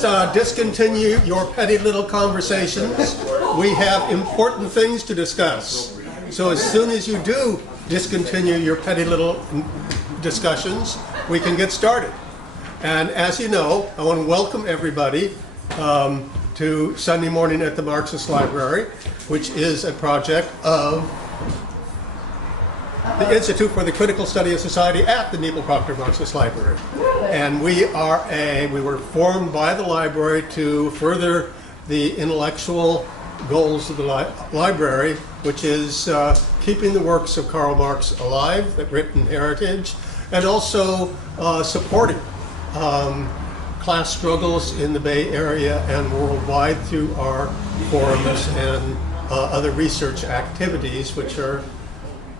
Let's discontinue your petty little conversations. We have important things to discuss. So as soon as you do discontinue your petty little discussions, we can get started. And as you know, I want to welcome everybody to Sunday Morning at the Marxist Library, which is a project of the Institute for the Critical Study of Society at the Nepal Proctor Marxist Library. And we were formed by the library to further the intellectual goals of the library, which is keeping the works of Karl Marx alive, that written heritage, and also supporting class struggles in the Bay Area and worldwide through our forums and other research activities, which are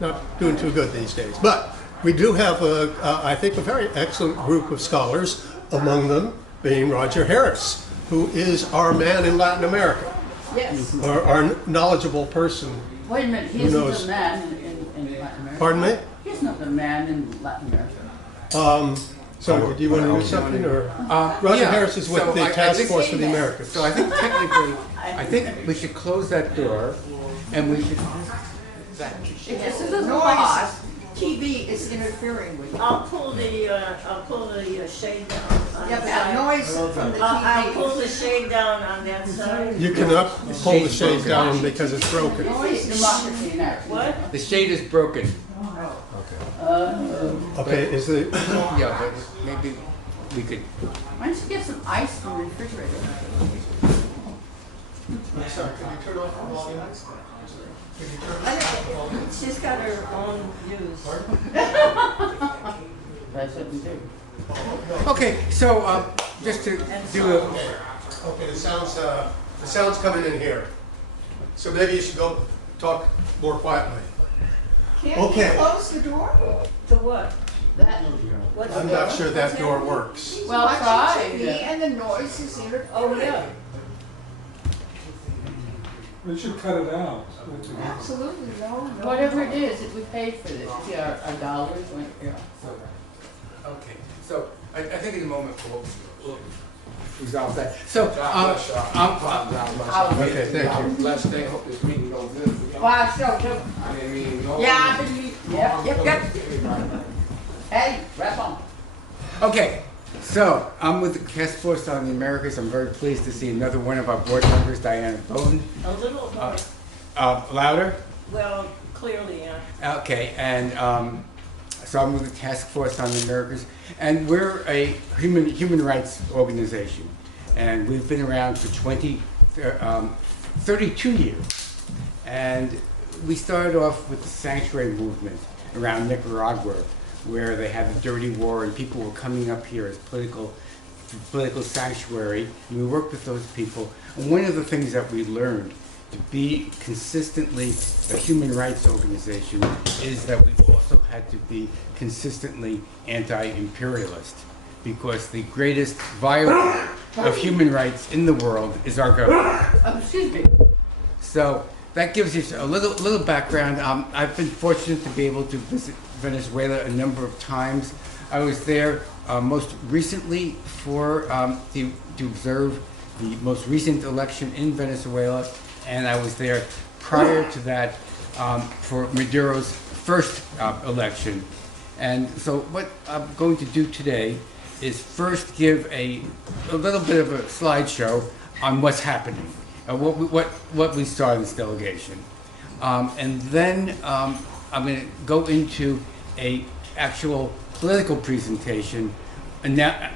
not doing too good these days. But we do have, I think, a very excellent group of scholars, among them being Roger Harris, who is our man in Latin America. Yes. Our knowledgeable person. Wait a minute, he's not the man in Latin America. Pardon me? He's not the man in Latin America. So, do you want to do something, or Roger Harris is with the Task Force for the Americas. So I think technically, I think we should close that door, and we should. This is a noise. TV is interfering with you. I'll pull the shade down. Yeah, that noise from the TV. I'll pull the shade down on that side. You cannot pull the shade down because it's broken. Democracy in action. What? The shade is broken. Okay, is the Yeah, but maybe we could. Why don't you get some ice from the refrigerator? Sorry, can you turn off the volume? She's got her own views. That's what we do. Okay, so just to do a. Okay, the sound's coming in here. So maybe you should go talk more quietly. Can't Okay. you close the door? To what? That. What's I'm not sure that door works. Well, try. And the noise is interfering. Oh, yeah. We should cut it out. Absolutely, no. Whatever it is, we paid for this. Yeah, $1. Yeah. Okay, so I think in a moment we'll resolve that. So Okay, thank you. Last thing, I hope this meeting goes good. Why, so, I mean, yeah, I believe. Yep. Hey, wrap on. Okay, so I'm with the Task Force on the Americas. I'm very pleased to see another one of our board members, Diana Bowden. A little more. Louder? Well, clearly, yeah. Okay, and so I'm with the Task Force on the Americas, and we're a human rights organization, and we've been around for 32 years, and we started off with the sanctuary movement around Nicaragua, where they had the dirty war and people were coming up here as political sanctuary, and we worked with those people, and one of the things that we learned to be consistently a human rights organization is that we also had to be consistently anti-imperialist, because the greatest violator of human rights in the world is our government. Excuse me. So that gives you a little background. I've been fortunate to be able to visit Venezuela a number of times. I was there most recently to observe the most recent election in Venezuela, and I was there prior to that for Maduro's first election. And so what I'm going to do today is first give a little bit of a slideshow on what's happening, what we saw in this delegation. And then I'm going to go into a actual political presentation,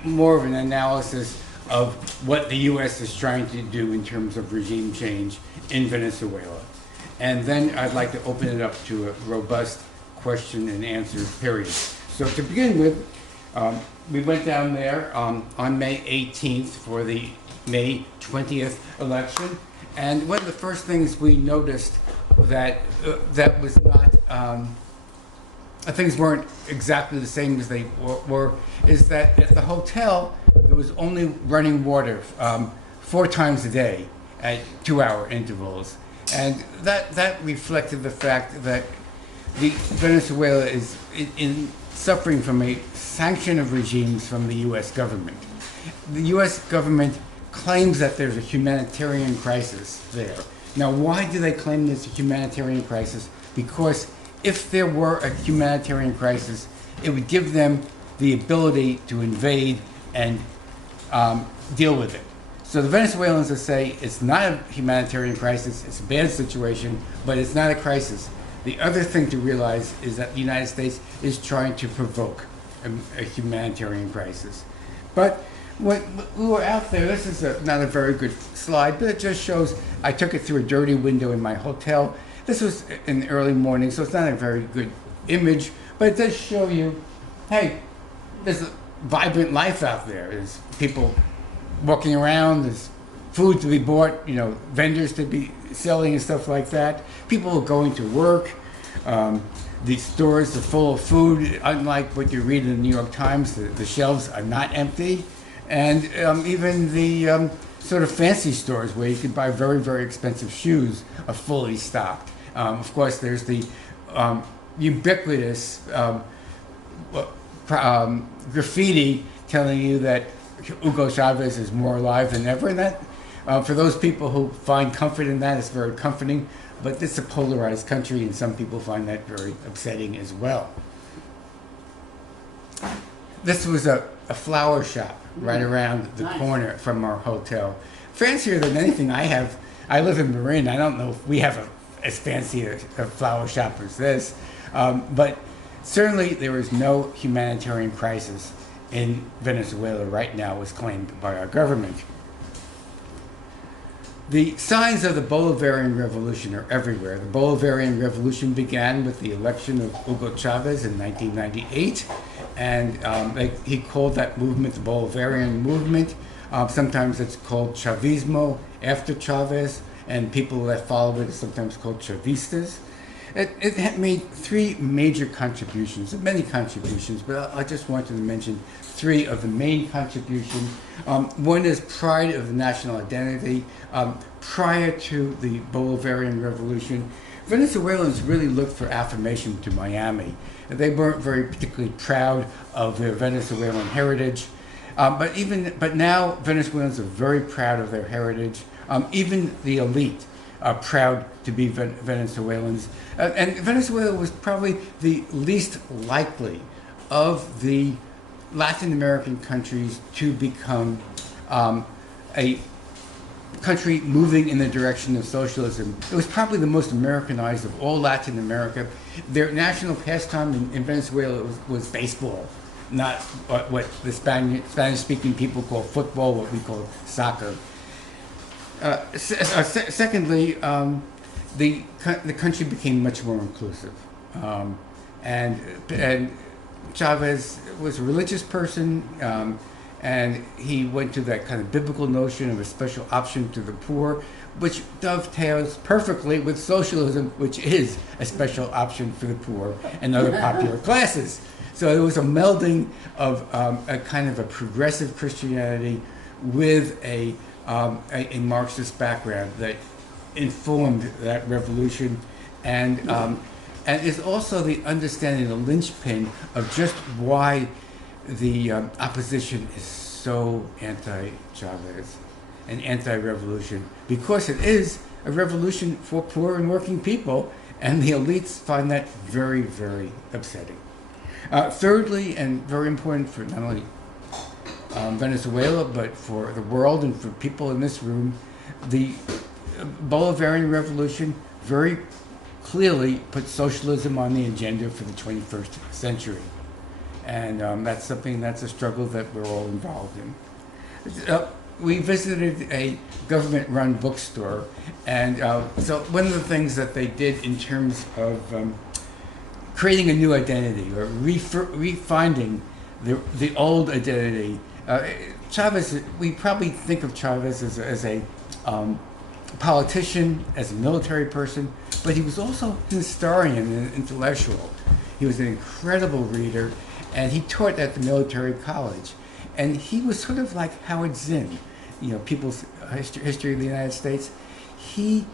more of an analysis of what the U.S. is trying to do in terms of regime change in Venezuela. And then I'd like to open it up to a robust question and answer period. So to begin with, we went down there on May 18th for the May 20th election. And one of the first things we noticed that was not, things weren't exactly the same as they were, is that at the hotel, there was only running water 4 times a day at 2-hour intervals. And that reflected the fact that Venezuela is suffering from a sanction of regimes from the U.S. government. The U.S. government claims that there's a humanitarian crisis there. Now, why do they claim there's a humanitarian crisis? Because if there were a humanitarian crisis, it would give them the ability to invade and deal with it. So the Venezuelans will say it's not a humanitarian crisis, it's a bad situation, but it's not a crisis. The other thing to realize is that the United States is trying to provoke a humanitarian crisis. But when we were out there, this is not a very good slide, but it just shows, I took it through a dirty window in my hotel. This was in the early morning, so it's not a very good image, but it does show you, hey, there's a vibrant life out there. There's people walking around, there's food to be bought, you know, vendors to be selling and stuff like that. People are going to work. The stores are full of food. Unlike what you read in the New York Times, the shelves are not empty. And even the sort of fancy stores where you could buy very, very expensive shoes are fully stocked. Of course, there's the ubiquitous graffiti telling you that Hugo Chavez is more alive than ever. And that, for those people who find comfort in that, it's very comforting. But it's a polarized country, and some people find that very upsetting as well. This was a flower shop right around the corner from our hotel. Fancier than anything I have. I live in Marin. I don't know if we have as fancy a flower shop as this. But certainly there is no humanitarian crisis in Venezuela right now, as claimed by our government. The signs of the Bolivarian Revolution are everywhere. The Bolivarian Revolution began with the election of Hugo Chavez in 1998, and he called that movement the Bolivarian movement. Sometimes it's called Chavismo after Chavez, and people that follow it are sometimes called Chavistas. It had made three major contributions, many contributions, but I just wanted to mention three of the main contributions. One is pride of the national identity. Prior to the Bolivarian Revolution, Venezuelans really looked for affirmation to Miami. They weren't very particularly proud of their Venezuelan heritage, but now Venezuelans are very proud of their heritage. Even the elite are proud to be Venezuelans. And Venezuela was probably the least likely of the Latin American countries to become a country moving in the direction of socialism. It was probably the most Americanized of all Latin America. Their national pastime in Venezuela was baseball, not what the Spanish-speaking people call football, what we call soccer. Secondly, the country became much more inclusive, and Chavez was a religious person, and he went to that kind of biblical notion of a special option to the poor, which dovetails perfectly with socialism, which is a special option for the poor and other popular classes. So it was a melding of a kind of a progressive Christianity with a Marxist background that informed that revolution, and is also the understanding, the linchpin of just why the opposition is so anti-Chavez and anti-revolution, because it is a revolution for poor and working people, and the elites find that very, very upsetting. Thirdly, and very important for not only Venezuela, but for the world and for people in this room, the Bolivarian Revolution very clearly put socialism on the agenda for the 21st century. And that's a struggle that we're all involved in. We visited a government-run bookstore, and so one of the things that they did in terms of creating a new identity or refinding the old identity. Chavez, we probably think of Chavez as a politician, as a military person, but he was also an historian and an intellectual. He was an incredible reader, and he taught at the military college. And he was sort of like Howard Zinn, people's history of the United States. He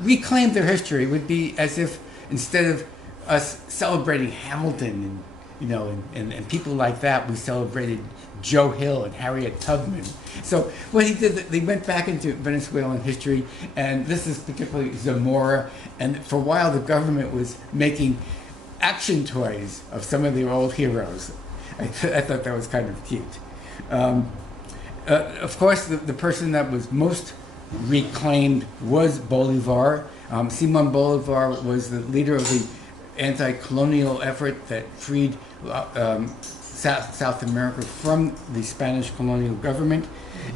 reclaimed their history. It would be as if instead of us celebrating Hamilton you know, and people like that. We celebrated Joe Hill and Harriet Tubman. So what he did, they went back into Venezuelan history, and this is particularly Zamora. And for a while, the government was making action toys of some of the old heroes. I thought that was kind of cute. Of course, the person that was most reclaimed was Bolivar. Simon Bolivar was the leader of the anti-colonial effort that freed South America from the Spanish colonial government.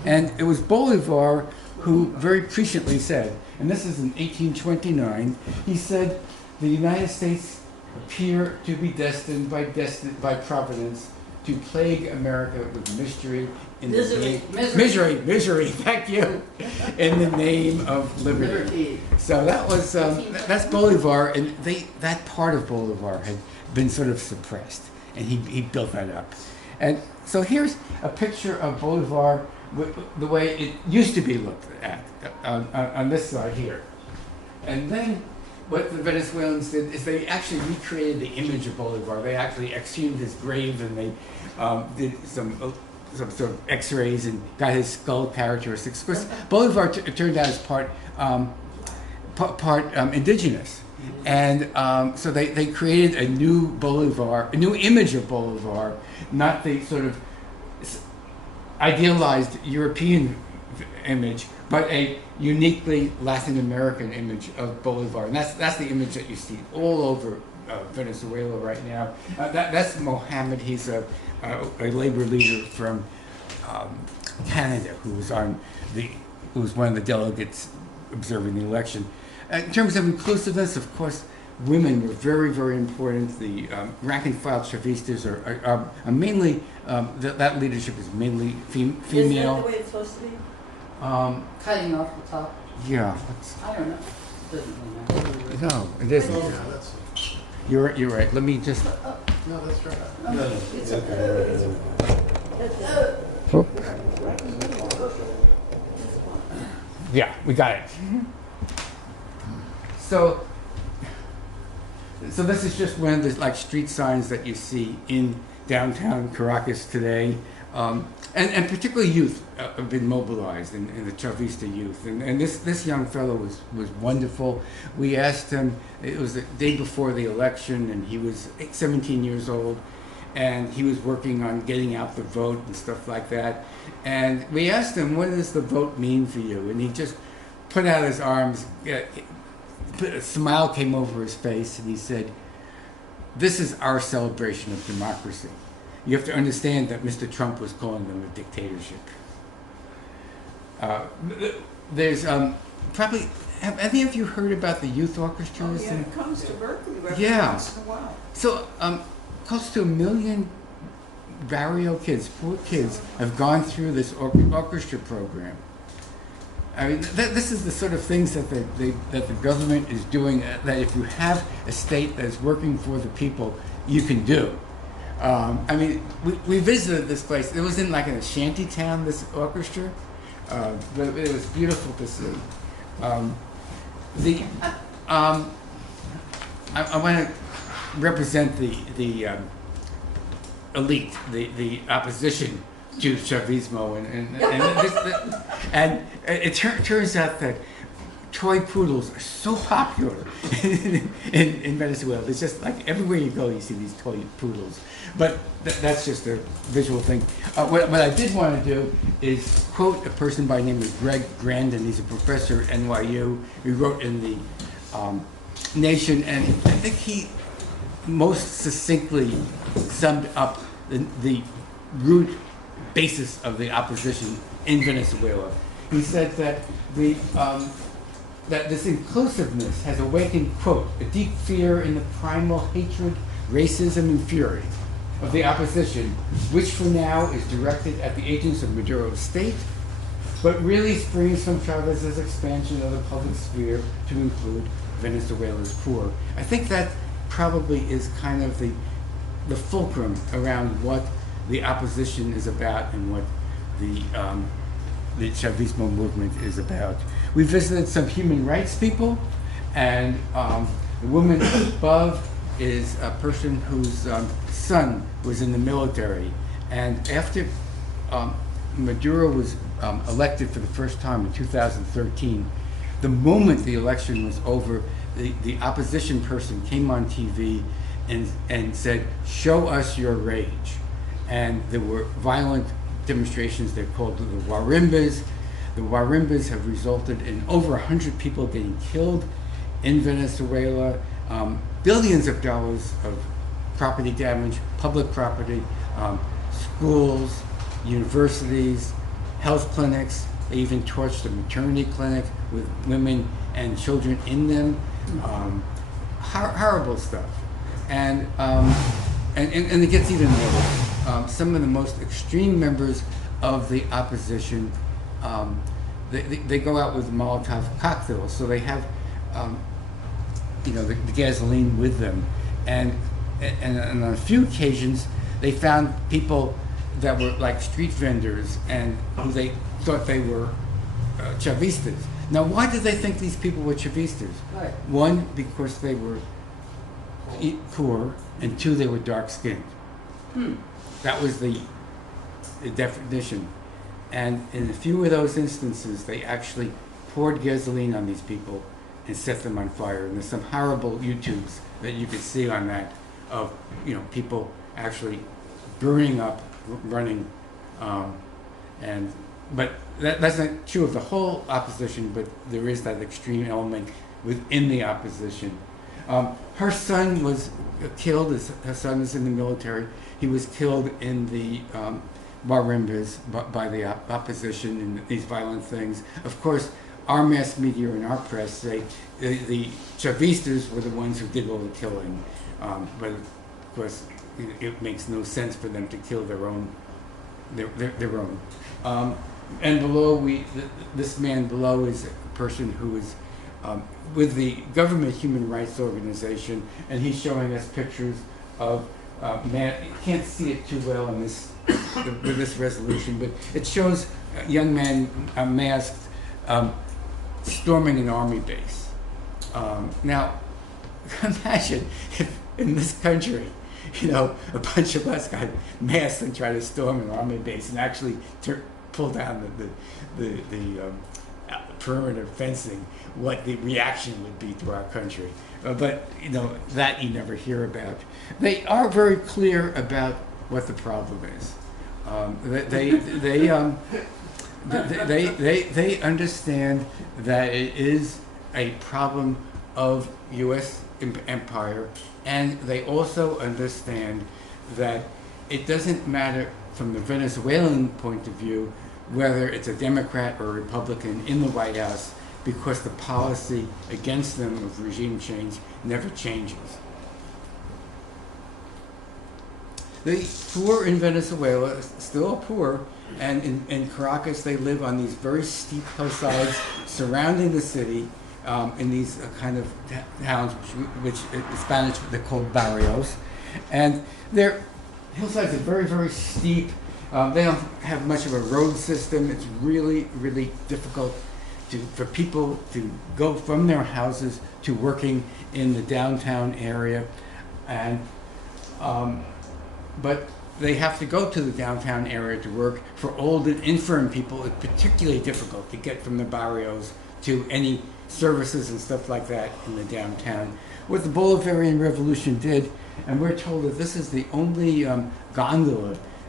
And it was Bolivar who very presciently said, and this is in 1829, he said, the United States appear to be destined by Providence to plague America with mystery in Misery. misery, thank you, in the name of liberty. So that was that's Bolivar, and that part of Bolivar had been sort of suppressed, and he built that up. And so here's a picture of Bolivar the way it used to be looked at on this side here. And then what the Venezuelans did is they actually recreated the image of Bolivar. They actually exhumed his grave, and they did some sort of X-rays and got his skull characteristics. Of course, Bolivar turned out as part indigenous, and so they created a new Bolivar, a new image of Bolivar, not the sort of idealized European image, but a uniquely Latin American image of Bolivar, and that's the image that you see all over Venezuela right now. That's Mohammed. He's a labor leader from Canada who was one of the delegates observing the election. In terms of inclusiveness, of course, women were very, very important. The rank and file Chavistas are mainly that leadership is mainly female. Is that the way it's supposed to be? Cutting off the top. Yeah. I don't know. Doesn't really matter. No, it isn't. Yeah, that's, You're right. Let me just. no, that's right. Oh. Yeah, we got it. So this is just one of the street signs that you see in downtown Caracas today, and particularly youth have been mobilized in the Chavista youth, and this young fellow was wonderful. We asked him. It was the day before the election, and he was 17 years old, and he was working on getting out the vote and stuff like that. And we asked him, "What does the vote mean for you?" And he just put out his arms. A smile came over his face, and he said, "This is our celebration of democracy." You have to understand that Mr. Trump was calling them a dictatorship. There's probably, have any of you heard about the youth orchestras? Yeah, it comes to Berkeley every Yeah. once in a while. So close to 1 million barrio kids, poor kids, have gone through this orchestra program. I mean, this is the sort of things that the government is doing, that if you have a state that is working for the people, you can do. I mean, we visited this place. It was in like a shanty town, this orchestra, but it was beautiful to see. I want to represent the elite, the opposition to Chavismo, and it turns out that toy poodles are so popular in Venezuela. It's just like everywhere you go, you see these toy poodles. But that's just a visual thing. What I did want to do is quote a person by the name of Greg Grandin. He's a professor at NYU. He wrote in the Nation, and I think he most succinctly summed up the root basis of the opposition in Venezuela. He said that that this inclusiveness has awakened, quote, a deep fear in the primal hatred, racism, and fury of the opposition, which for now is directed at the agents of Maduro's state, but really springs from Chavez's expansion of the public sphere to include Venezuela's poor. I think that probably is kind of the fulcrum around what the opposition is about and what the Chavismo movement is about. We visited some human rights people, and the woman above is a person whose son was in the military, and after Maduro was elected for the first time in 2013, the moment the election was over, the opposition person came on TV and said, "Show us your rage." And there were violent demonstrations. They're called the Warimbas. The Warimbas have resulted in over 100 people getting killed in Venezuela, billions of dollars of property damage, public property, schools, universities, health clinics. They even torched a maternity clinic with women and children in them. Horrible stuff. And it gets even more. Some of the most extreme members of the opposition, they go out with Molotov cocktails, so they have the gasoline with them, and on a few occasions they found people that were like street vendors and who they thought they were Chavistas. Now, why did they think these people were Chavistas? Right. One, because they were poor, and two, they were dark-skinned. That was the definition. And in a few of those instances, they actually poured gasoline on these people and set them on fire. And there's some horrible YouTubes that you can see on that of people actually burning up, running, but that's not true of the whole opposition. But there is that extreme element within the opposition. Her son was killed. Her son is in the military. He was killed in the Marimbas by the opposition in these violent things. Of course, our mass media and our press say the Chavistas were the ones who did all the killing, but of course it makes no sense for them to kill their own. And below, this man below is a person who is with the government human rights organization, and he's showing us pictures of man. You can't see it too well in this with this resolution, but it shows a young man masked storming an army base. Now, imagine if in this country, a bunch of us got masked and tried to storm an army base and actually pull down the perimeter fencing, what the reaction would be to our country. But that you never hear about. They are very clear about what the problem is. They understand that it is a problem of U.S. empire, and they also understand that it doesn't matter from the Venezuelan point of view whether it's a Democrat or a Republican in the White House, because the policy against them of regime change never changes. The poor in Venezuela still are poor, and in Caracas they live on these very steep hillsides surrounding the city, in these kind of towns, which in Spanish they're called barrios, and their hillsides are very, very steep. They don't have much of a road system. It's really, really difficult for people to go from their houses to working in the downtown area, and but they have to go to the downtown area to work. For old and infirm people, it's particularly difficult to get from the barrios to any services and stuff like that in the downtown. What the Bolivarian Revolution did, and we're told that this is the only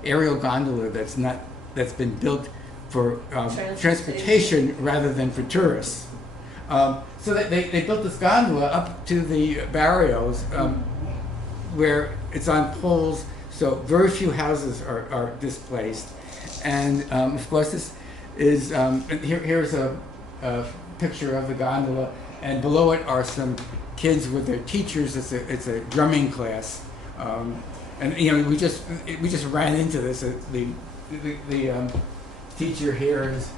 aerial gondola that's been built for transportation rather than for tourists. So that they built this gondola up to the barrios, where it's on poles, so very few houses are displaced. And of course, this is here's a picture of the gondola, and below it are some kids with their teachers. It's a drumming class, and we just ran into this. The teacher here is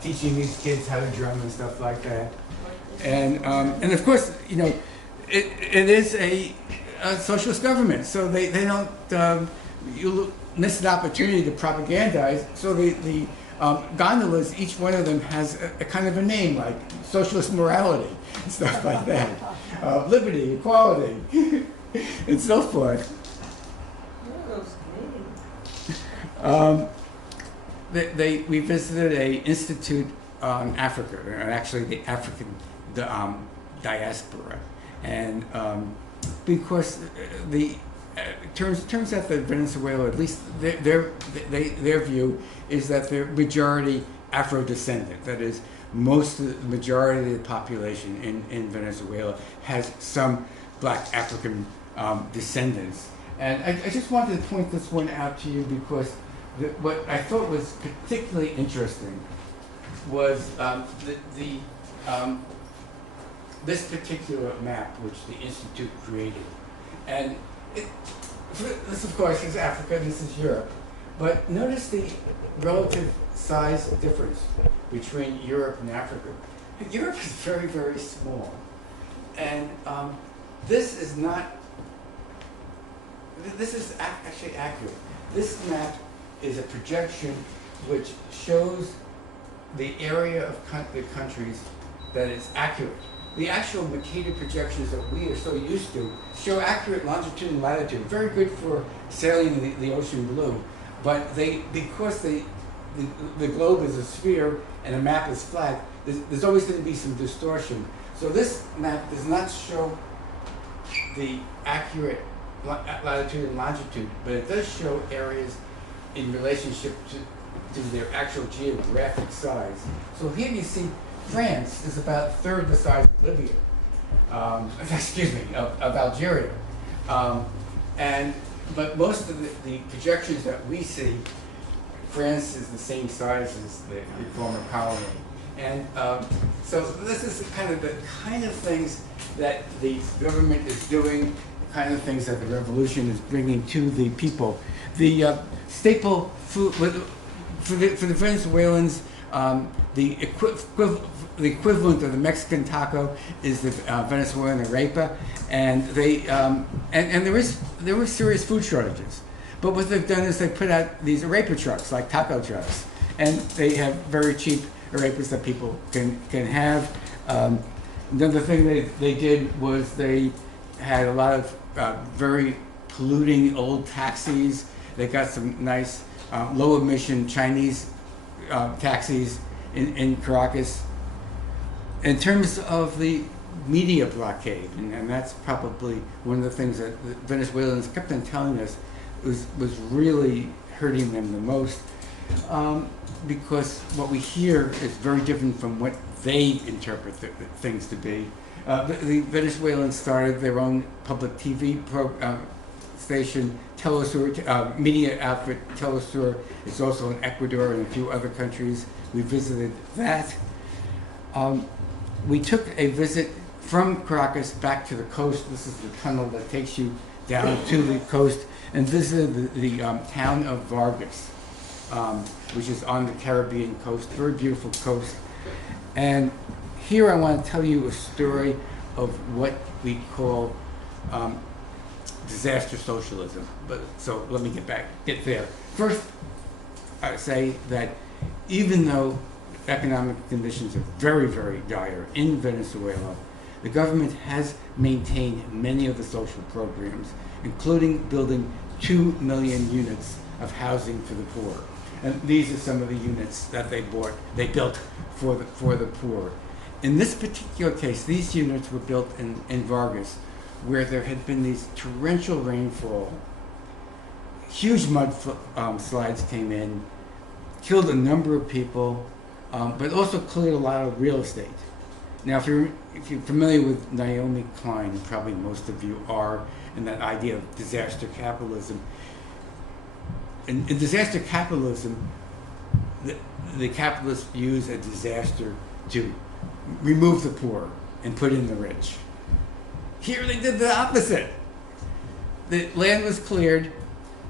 teaching these kids how to drum and stuff like that, and of course it is a socialist government, so they don't you miss an opportunity to propagandize. So the gondolas, each one of them has a kind of a name, like socialist morality and stuff like that, liberty, equality. and so forth. Oh, We visited a institute on Africa, and actually the African diaspora, and because turns out that Venezuela, at least their view, is that they're majority Afro-descendant. That is, the majority of the population in Venezuela has some Black African descendants. And I just wanted to point this one out to you because what I thought was particularly interesting was this particular map which the Institute created. And this, of course, is Africa, and this is Europe. But notice the relative size difference between Europe and Africa. Europe is very, very small. And this is not, this is actually accurate. This map is a projection which shows the area of the countries that is accurate. The actual Mercator projections that we are so used to show accurate longitude and latitude, very good for sailing the ocean blue. But because the globe is a sphere and a map is flat, there's always going to be some distortion. So this map does not show the accurate latitude and longitude, but it does show areas in relationship to their actual geographic size. So here you see France is about a third the size of Libya, of Algeria. But most of the projections that we see, France is the same size as the former colony. And so this is the kind of things that the government is doing, the kind of things that the revolution is bringing to the people. The staple food for the Venezuelans, the equivalent of the Mexican taco is the Venezuelan arepa, and there were serious food shortages. But what they've done is they put out these arepa trucks, like taco trucks, and they have very cheap arepas that people can have. Another thing they did was they had a lot of very polluting old taxis. They got some nice low emission Chinese taxis in Caracas. In terms of the media blockade, and that's probably one of the things that the Venezuelans kept on telling us was really hurting them the most, because what we hear is very different from what they interpret things to be. The Venezuelans started their own public TV station, Telesur, media outfit Telesur. It's also in Ecuador and a few other countries. We visited that. We took a visit from Caracas back to the coast. This is the tunnel that takes you down to the coast, and visited the town of Vargas, which is on the Caribbean coast, very beautiful coast. And here I want to tell you a story of what we call disaster socialism. So let me get there. First, I say that even though economic conditions are very, very dire in Venezuela, the government has maintained many of the social programs, including building 2 million units of housing for the poor. And these are some of the units that they built for the poor. In this particular case, these units were built in Vargas, where there had been these torrential rainfall. Huge mud slides came in, killed a number of people, but also cleared a lot of real estate. Now, if you're familiar with Naomi Klein, and probably most of you are, and that idea of disaster capitalism. In disaster capitalism, the capitalists use a disaster to remove the poor and put in the rich. Here they did the opposite. The land was cleared.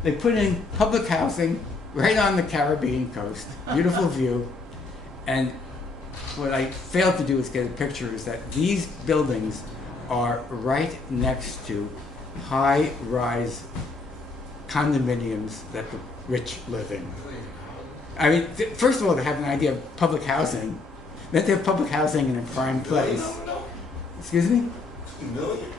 They put in public housing right on the Caribbean coast. Beautiful view. And what I failed to do is get a picture is that these buildings are right next to high-rise condominiums that the rich live in. I mean, first of all, they have an idea of public housing. Then they have public housing in a prime place. No. Excuse me? 2 million?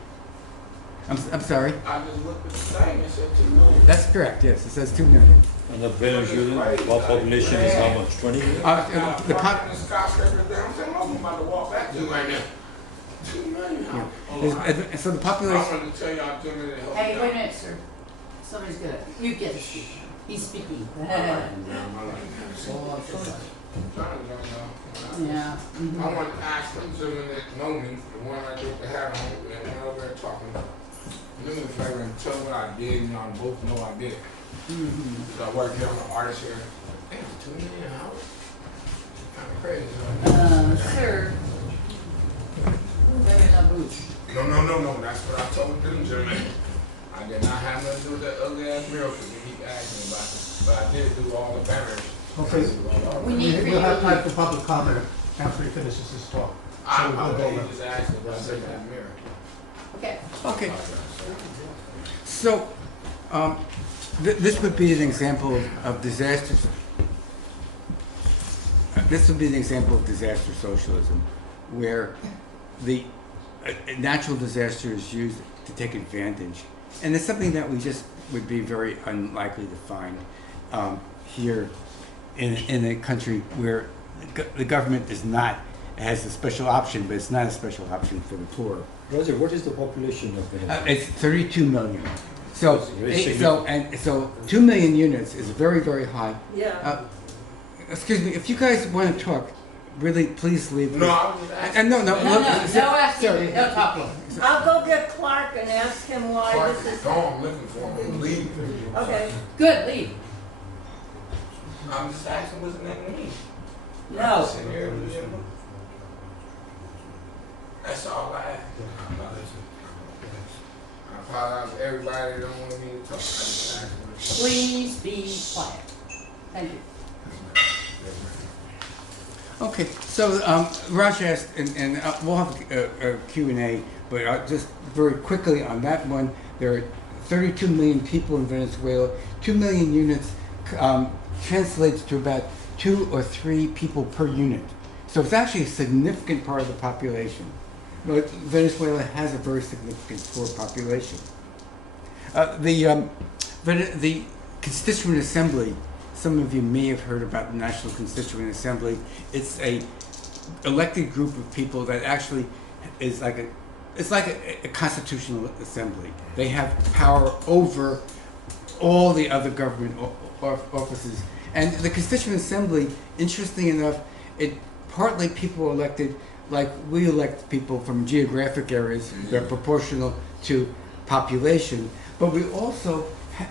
I'm sorry. I just looked at the thing and said 2 million. That's correct. Yes, it says 2 million. And the Venezuelan population is how much? 20 million? The pop. The skyscraper down, I'm saying, I'm about to walk back to right now. 2 million. So the I population. wanted to tell y'all 2 million. to help Hey, you wait a out. minute, sir. Somebody's gonna, you get to speak. He's speaking. Yeah. I want to ask them gentlemen that know me, the one I get the hat on, and one over there talking. Give me the flavor and tell me what I did, and y'all both know I did. So I work here, I'm an artist here. Damn, 2 million hours? Kind of crazy, huh? Sir. Very la bouche. No, that's what I told them gentlemen. I did not have nothing to do with that ugly ass miracle that he asked me about. But I did do all the banners. Okay. We need for you We'll have to time for public comment after he finishes his talk. I So we'll go he there. just asked me about that mirror. Okay. Okay. So, this would be an example of disasters. This would be an example of disaster socialism, where the natural disaster is used to take advantage, and it's something that we just would be very unlikely to find here in a country where the government has a special option, but it's not a special option for the poor. Roger, what is the population of Venezuela? It's 32 million. So, Very so 2 million units is very, very high. Yeah. Excuse me, if you guys want to talk, really, please leave. No, I was just asking. And no, No asking, no talking. I'll go get Clark and ask him why Clark this is is. gone looking for him. Leave. Okay, Good, leave. I'm just asking what's the name of me. no. Sit here and listen. That's all I ask. I apologize to everybody that don't want me to talk. I just ask them. Please be quiet. Thank you. Okay, so Raj asked, and we'll have a Q&A, but just very quickly on that one, there are 32 million people in Venezuela. 2 million units translates to about 2 or 3 people per unit. So it's actually a significant part of the population. But Venezuela has a very significant poor population. The Constituent Assembly, some of you may have heard about the National Constituent Assembly. It's a elected group of people that actually is like a constitutional assembly. They have power over all the other government offices. And the Constituent Assembly, interesting enough, it partly people are elected like we elect people from geographic areas that are proportional to population, but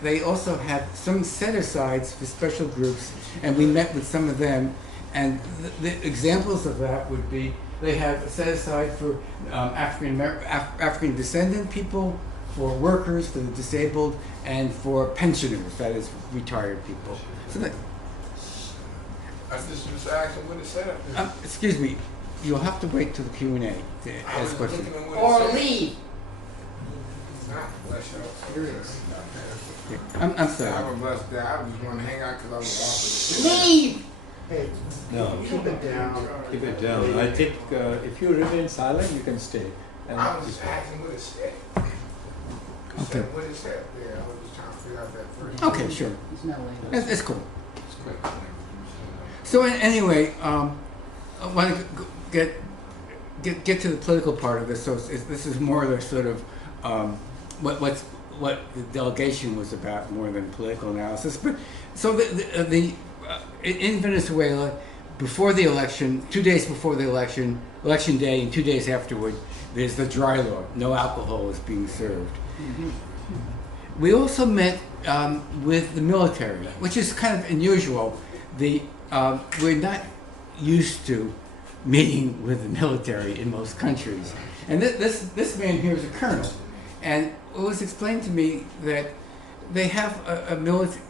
they also have some set-asides for special groups, and we met with some of them, and the examples of that would be they have a set-aside for African descendant people, for workers, for the disabled, and for pensioners, that is, retired people. So that, I just was asking what it said. excuse me, you'll have to wait till the Q&A to I was ask questions. looking at what it Or said. leave. Ah, bless y'all. I'm Have sorry. a blessed day. I just want to hang out because I was walking. Leave. No, keep it down. Keep it down. I think if you remain silent, you can stay. And I was just asking what it said. It Okay. said what it said there. I was just trying to figure out that first. Okay, sure. There's no way. It's cool. It's quick. So anyway, I want to get to the political part of this. So this is more the sort of what the delegation was about, more than political analysis. But so in Venezuela, before the election, 2 days before the election day, and 2 days afterward, there's the dry law. No alcohol is being served. We also met with the military, which is kind of unusual. We're not used to meeting with the military in most countries. And this man here is a colonel. And it was explained to me that they have a military,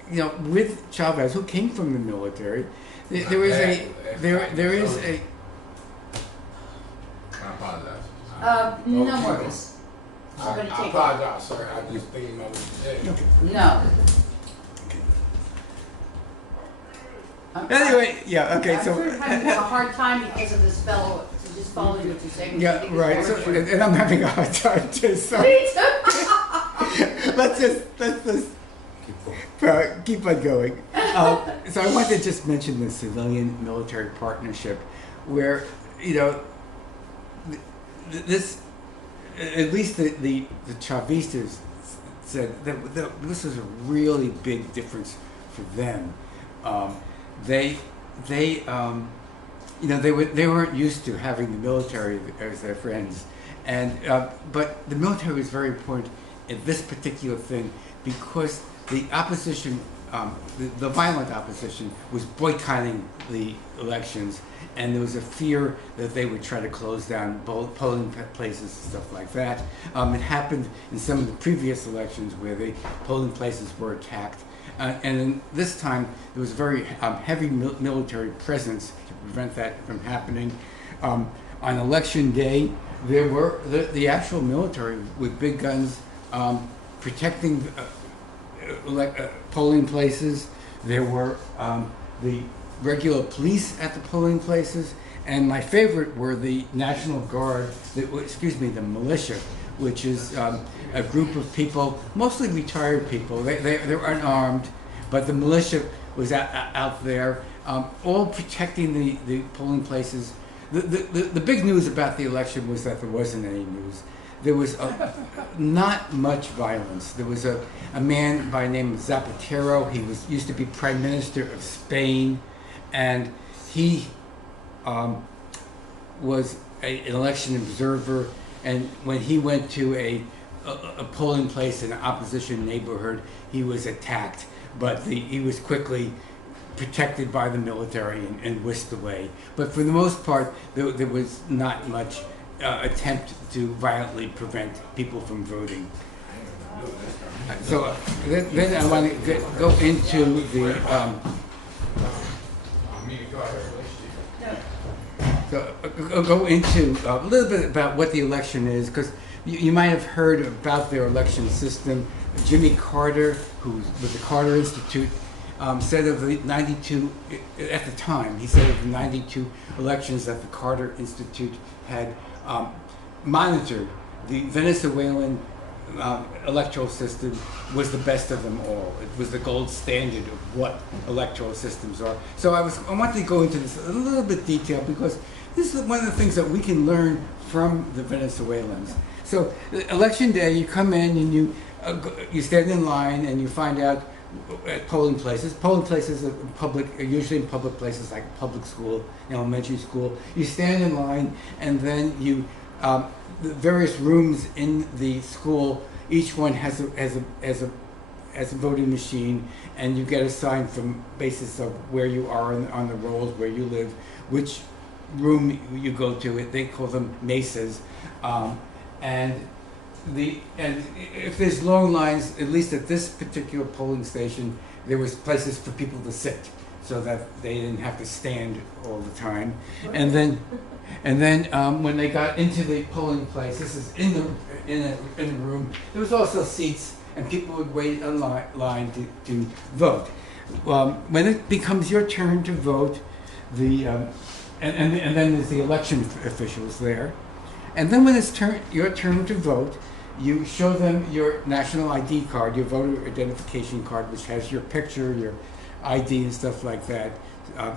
with Chavez, who came from the military. There is a. I apologize. No worries. I Somebody take it. apologize, sir. I just thinking about what you said. No. Anyway, yeah, okay, so. I'm having a hard time because of this fellow, so just following what you're saying. Yeah, right. So, and I'm having a hard time too. So. Me too. let's just keep on going. So I want to just mention the civilian-military partnership, where this, at least the Chavistas said that this was a really big difference for them. They weren't used to having the military as their friends, and but the military was very important in this particular thing because the opposition, the violent opposition, was boycotting the elections, and there was a fear that they would try to close down polling places and stuff like that. It happened in some of the previous elections where the polling places were attacked. And this time, there was a very heavy military presence to prevent that from happening. On election day, there were the actual military with big guns protecting polling places. There were the regular police at the polling places. And my favorite were the National Guard, the militia, which is a group of people, mostly retired people. They were unarmed, but the militia was out there, all protecting the polling places. The big news about the election was that there wasn't any news. There was not much violence. There was a man by the name of Zapatero. He used to be Prime Minister of Spain, and he was an election observer. And when he went to a polling place in an opposition neighborhood, he was attacked, but he was quickly protected by the military and whisked away. But for the most part, there was not much attempt to violently prevent people from voting. So then I want to go into the go into a little bit about what the election is, because you might have heard about their election system. Jimmy Carter, who was with the Carter Institute, said of the 92, at the time, he said of the 92 elections that the Carter Institute had monitored, the Venezuelan electoral system was the best of them all. It was the gold standard of what electoral systems are. So I wanted to go into this a little bit detail because this is one of the things that we can learn from the Venezuelans. So election day, you come in and you stand in line and you find out at polling places. Polling places are usually in public places like public school, elementary school. You stand in line and then the various rooms in the school, each one has a voting machine, and you get assigned from basis of where you are on the rolls, where you live, which room you go to. They call them mesas, and if there's long lines, at least at this particular polling station, there was places for people to sit, so that they didn't have to stand all the time. And then when they got into the polling place, this is in a room, there was also seats, and people would wait in line to vote. When it becomes your turn to vote, and then there's the election officials there, and then when it's your turn to vote, you show them your national ID card, your voter identification card, which has your picture, your ID, and stuff like that.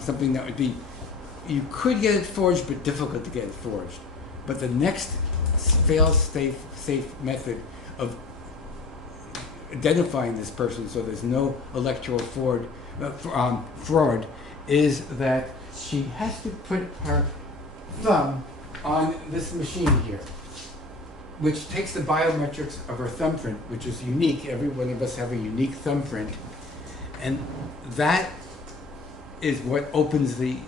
Something that would be, you could get it forged, but difficult to get it forged. But the next fail-safe method of identifying this person, so there's no electoral fraud, is that she has to put her thumb on this machine here, which takes the biometrics of her thumbprint, which is unique. Every one of us have a unique thumbprint, and that is what opens the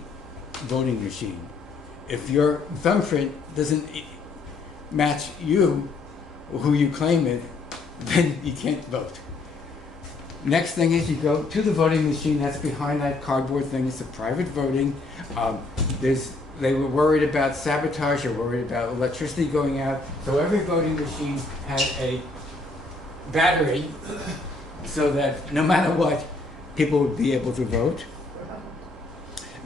voting machine. If your thumbprint doesn't match you, who you claim it, then you can't vote. Next thing is you go to the voting machine that's behind that cardboard thing. It's a private voting. They were worried about sabotage, or worried about electricity going out. So every voting machine had a battery so that no matter what, people would be able to vote.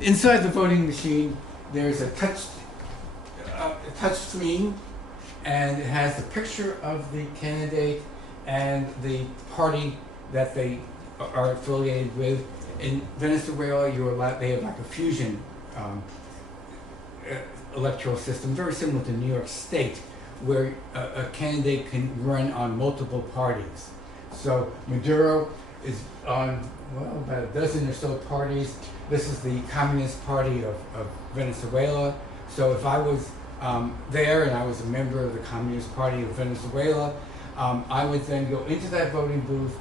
Inside the voting machine, there's a touch screen, and it has the picture of the candidate and the party that they are affiliated with. In Venezuela, they have like a fusion electoral system, very similar to New York State, where a candidate can run on multiple parties. So Maduro is on, well, about a dozen or so parties. This is the Communist Party of Venezuela. So if I was there and I was a member of the Communist Party of Venezuela, I would then go into that voting booth